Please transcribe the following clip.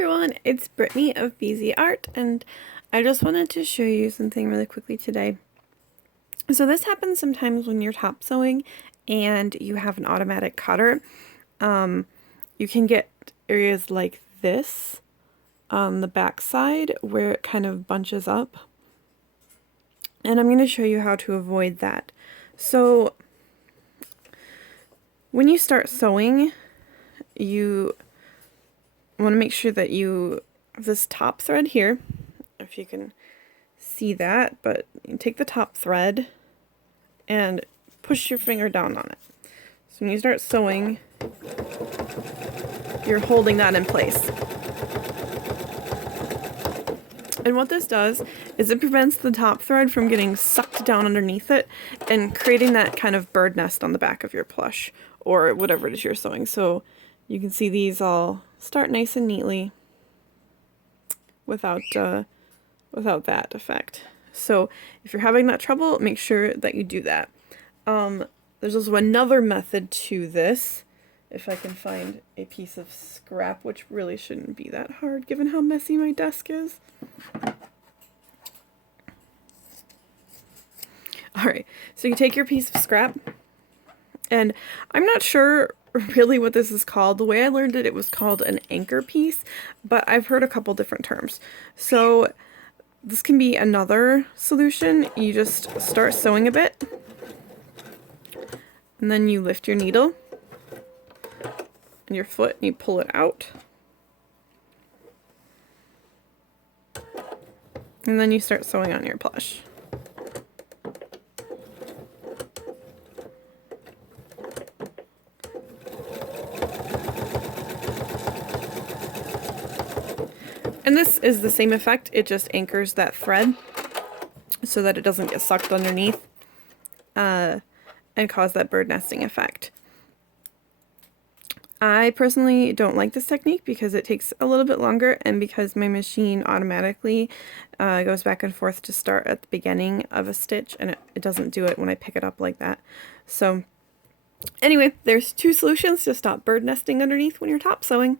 everyone, it's Brittany of BZ Art, and I just wanted to show you something really quickly today. So this happens sometimes when you're top sewing and you have an automatic cutter. You can get areas like this on the back side where it kind of bunches up. And I'm going to show you how to avoid that. So when you start sewing, you want to make sure that you have this top thread here, if you can see that, but you take the top thread and push your finger down on it. So when you start sewing, you're holding that in place. And what this does is it prevents the top thread from getting sucked down underneath it and creating that kind of bird nest on the back of your plush or whatever it is you're sewing. So you can see these all start nice and neatly without that effect. So if you're having that trouble, make sure that you do that. There's also another method to this. If I can find a piece of scrap, which really shouldn't be that hard given how messy my desk is. Alright, so you take your piece of scrap, and I'm not sure really what this is called. The way I learned it, it was called an anchor piece, but I've heard a couple different terms. So this can be another solution. You just start sewing a bit, and then you lift your needle and your foot and you pull it out. And then you start sewing on your plush. And this is the same effect, it just anchors that thread so that it doesn't get sucked underneath and cause that bird nesting effect. I personally don't like this technique because it takes a little bit longer and because my machine automatically goes back and forth to start at the beginning of a stitch, and it doesn't do it when I pick it up like that. So anyway, there's two solutions to stop bird nesting underneath when you're top sewing.